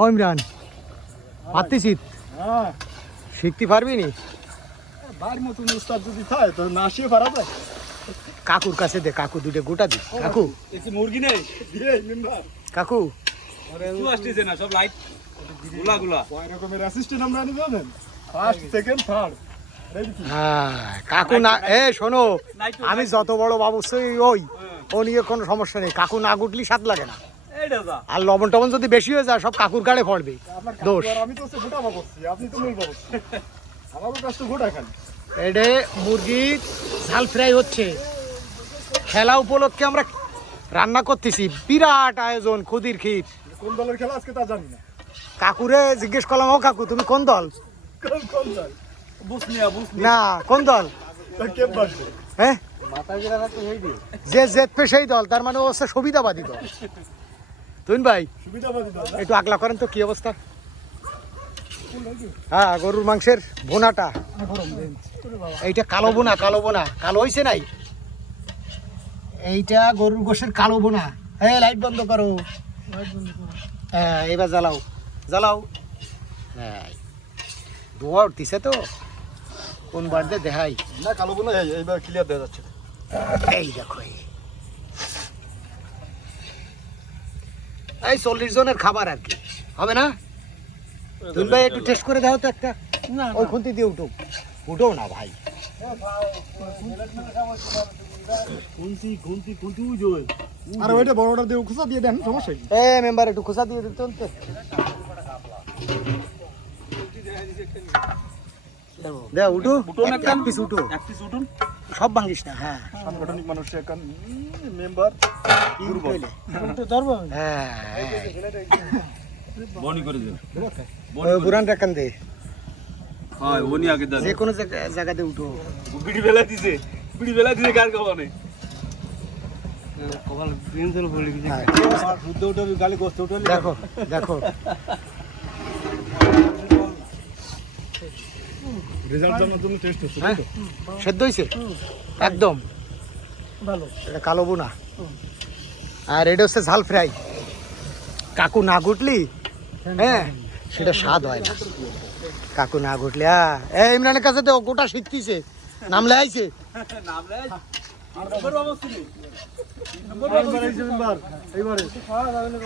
ও ইমরান পারতিস? হ্যাঁ, শিখতে পারবি নি? বাড়ির মতন উস্তাদ যদি থাকে তো না শিখে পারা যায়। কাকুর কাছে দে, কাকু দুটো গোটা দি। কাকু একটু মুরগি নেই দিয়ে মেম্বার কাকু কিছু আসতেছে না, সব লাইট গুলা কয় রকমের অ্যাসিস্ট্যান্ট আমরা আনি জানেন? First, second, third. হ্যাঁ কাকু না, এ শোনো, আমি যত বড় বাবুসই ওই ও নিয়ে কোনো সমস্যা নেই। কাকু না গুটলি স্বাদ লাগে না। এইটা যা আর লবণ টবণ যদি বেশি হয়ে যায় সব কাকুর গাড়ে পড়বে দোষ। আমি তো হচ্ছে গোটা বাবুছি, আপনি তো মূল বাবুছি। আমারও কাজ তো গোটা খান। এডে মুরগি ঝাল ফ্রাই হচ্ছে, খেলা উপলক্ষে আমরা রান্না করতেছি। বিরাট আয়োজন, খুদির ক্ষীর। কোন দলের খেলা আজকে তা জানি না। কাকুরে জিজ্ঞেস করলাম, ও কাকু তুমি কোন দল? কোন দল? বুঝনিয়া না কোন দল? তা কে বাসবে? হ্যাঁ যে জেতবে সেই দল, তার মানে ও হচ্ছে সুবিধাবাদী দল। তুই ভাই সুবিধাবাদী দল না? একটু আগলা করেন তো, কি অবস্থা? হ্যাঁ গরুর মাংসের বোনাটা, এইটা কালো বোনা। কালো বোনা কালো হয়েছে নাই, এইটা গরুর গোশের কালো বোনা। হ্যাঁ লাইট বন্ধ করো। হ্যাঁ এবার জ্বালাও জ্বালাও। হ্যাঁ ধোয়া উঠতেছে তো, কোন বাড়িতে দেখাই। না, কালো বোনা এইবার ক্লিয়ার দেওয়া যাচ্ছে। এই দেখো, এই 40 জনের খাবার আর কি হবে না? তুমি ভাই একটু টেস্ট করে দাও তো একটা। ওই খুন্তি দিয়ে উঠো। উঠো না ভাই। আর ওইটা বড়টা দিয়ে খুঁজা দিয়ে দেন, সমস্যা কি? এ মেম্বার একটু খোসা দিয়ে দিতে তো। দে উঠো, এক পিস উঠো, এক পিস উঠুন। সব ভাঙিস না। হ্যাঁ সাংগঠনিক মানুষ এখন মেম্বার হ্যাঁ বনি করে দেন। বুরান রাখান দে, হ্যাঁ ওনি আগে দেন। যে কোনো জায়গাতে উঠো। বিড়ি বেলা দিছে, বিড়ি বেলা দিছে কার খাওয়ানে। হ্যাঁ, দেখো দেখো রেজাল্ট জানার জন্য টেস্ট হচ্ছে। হ্যাঁ সেদ্ধ হয়েছে একদম ভালো। এটা কালো বোনা আর এটা হচ্ছে ঝাল ফ্রাই। কাকু না ঘুটলি হ্যাঁ সেটা স্বাদ হয় না। কাকু না ঘুটলি। হ্যাঁ এই ইমরানের কাছে তো গোটা শিখতেছে, নামলে আইছে। নামলে নম্বর অবস্থা নেই।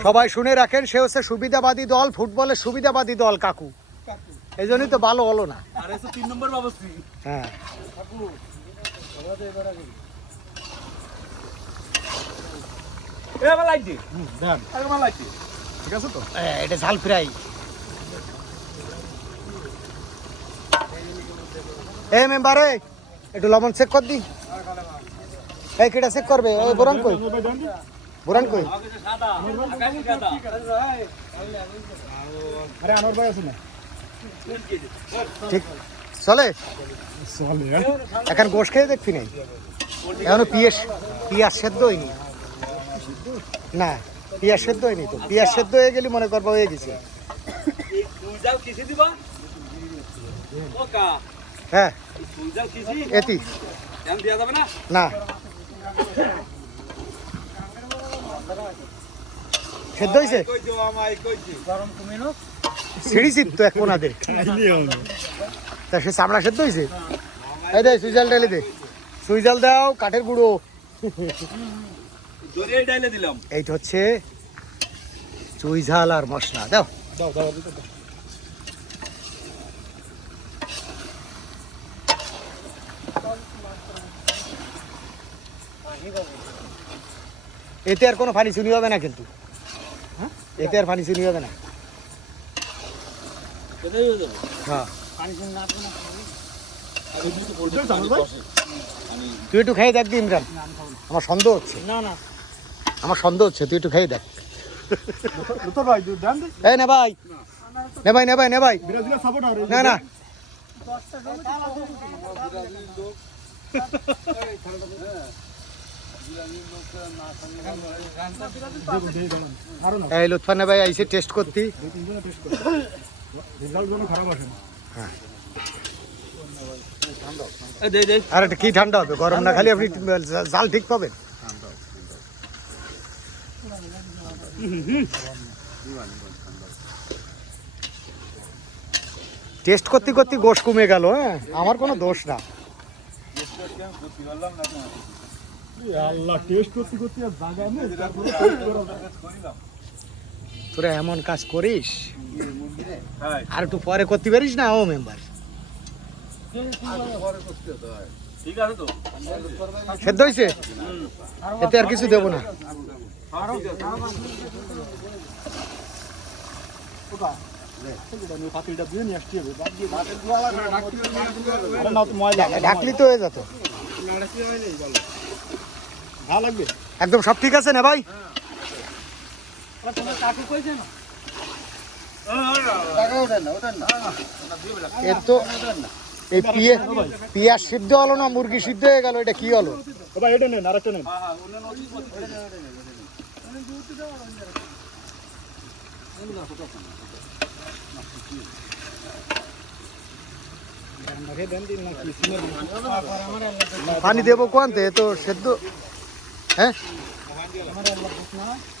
সবাই শুনে রাখেন, সে হচ্ছে সুবিধাবাদী দল, ফুটবলের সুবিধাবাদী দল কাকু। এই জন্যই তো ভালো হলো না। আর এসে 3 নম্বর অবস্থা। হ্যাঁ এ আমার লাইট দি। দেন, আগে আমার লাইট দি। ঠিক আছে তো? এটা ঝাল ফ্রাই। এই মেম্বারে একটু লবণ চেক কর দি। এই কেটা চেক করবে? ওই বোরান কই? বোরান কই? আগে যে সাদা, আকাশি সাদা। আরে আনোয়ার ভাই আছে না? ঠিক চলে। চলে। এখন গোশ খেয়ে দেখবি নাই, এখনো পিয়াজ সেদ্ধ হয়নি। না পিয়াজ সেদ্ধ হয়নি তো, পিয়াজ সেদ্ধ হয়ে গেলে মনে করবো হয়ে গেছে। এই সুইজাল কিসে দিবা? ওকা। হ্যাঁ এই সুইজাল কিসি? এতি এম দেয়া যাবে না? না সেদ্ধ হয়েছে, কইছো আমায় কইছি। গরম কমিনো? ছিড়িছি তো এক কোনা দে। তা সে চামড়া সেদ্ধ হয়েছে। এই দে সুইজাল ডালে দে, সুইজাল দাও, কাঠের গুঁড়ো। দরিয়ায় ডাইলে দিলাম। এইটা হচ্ছে চুইঝাল আর মশলা দাও। দাও দাও দাও। এতে আর কোনো পানি চুনি হবে না কিন্তু, এতে আর পানি চুনি হবে না। এটাই হয়ে যাবে। হ্যাঁ আমি কিন্তু বলতে তুই একটু খেয়ে দেখ দি ইমরান, আমার সন্দেহ হচ্ছে। না না, আমার সন্দেহ হচ্ছে, তুই একটু খেয়ে দেখ। লুতো ভাই দেন দে। এই নে ভাই, নে ভাই, নে ভাই, নে ভাই। ব্রাজিলের সাপোর্টার। না না আরো না, এই লুৎফানে ভাই আইসে টেস্ট করতি। দুই তিনজনে টেস্ট করে। রেজাল্ট যেন খারাপ আসে না। এই দে দে। আর এটা কি ঠান্ডা হবে, গরম না খালি আপনি জাল ঠিক পাবেন। টেস্ট করতে করতে গোশ কমে গেল। হ্যাঁ, আমার কোনো দোষ না। আল্লাহ টেস্ট করতে করতে আর জায়গা নেই তারপরে তোরা এমন কাজ করিস, হ্যাঁ আর একটু পরে করতে পারিস না? ও মেম্বার ঠিক আছে তো সেদ্ধ হয়েছে, এতে আর কিছু দেবো না। পাতিলটা দিয়ে নিয়ে আসতে হবে না তো ময়লা ঢাকলি তো হয়ে যেত। ভালো লাগবে একদম সব ঠিক আছে না ভাই? এর তো এই পিয়াজ সিদ্ধ হলো না মুরগি সিদ্ধ হয়ে গেল, এটা কি হলো? ভাই এটা নেন আরেকটা নেন পানি দেবো কোয়ান্তে তো সেদ্ধ। হ্যাঁ,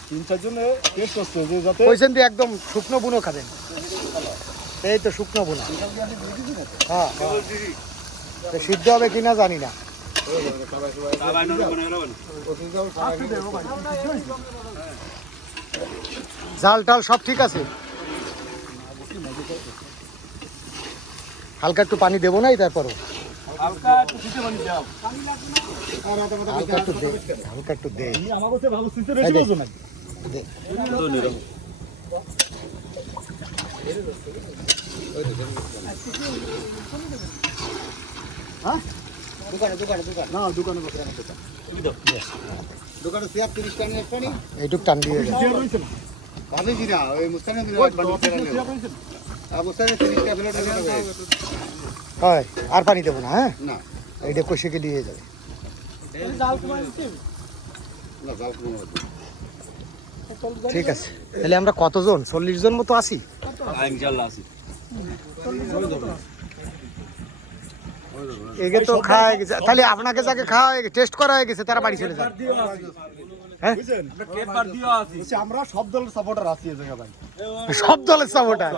3-4 জনে টেস্ট করছে যে যাতে কইছেন দিয়ে একদম শুকনো বুনো খাবেন। এই তো শুকনো বুনো। হ্যাঁ, তো সিদ্ধ হবে কিনা জানি না। জাল টাল সব ঠিক আছে। হালকা একটু পানি দেবো নাই তারপরও? হালকা একটু দিতে পারি দাও হালকা একটু দে, হালকা একটু দে। আমার কাছে ভালো সিস্টেম বেশি বোঝো না দে। না দোকানে বসে দোকানে চেয়ার 30 টাকা নিয়ে পানি এইটুক টান দিয়ে দে। চেয়ার রয়েছে না ভালো জিরা ওই মুস্তানে দিলে চেয়ার রয়েছে না মুস্তানে 30 টাকা প্লেট হবে হয়, আর পানি দেবো না। হ্যাঁ, না এইটা কষে দিয়ে যাবে। না জাল কোনো ঠিক আছে, তাহলে আমরা কতজন? 40 জন মতো আছি। ইনশাআল্লাহ আছি এগে তো খাওয়া হয়ে গেছে, তাহলে আপনাকে যাকে খাওয়া হয়ে গেছে, টেস্ট করা হয়ে গেছে, তারা বাড়ি চলে যায়। হ্যাঁ, বুঝছেন পেপার দিও আছি বলছি আমরা সব দলের সাপোর্টার আছি এই জায়গা ভাই সব দলের সাপোর্টার।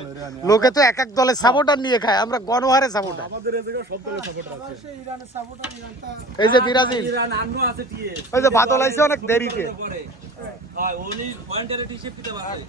লোকে তো এক এক দলের সাপোর্টার নিয়ে খায়, আমরা গণহারে সাপোর্টার। আমাদের এই জায়গায় সব দলের সাপোর্টার আছে এই যে বিরাজিল, ইরান আননো আছে টিএ ওই যে বাদল আইছে অনেক দেরিতে। পরে হয় উনি পয়েন্টারে টিশে দিতে পারে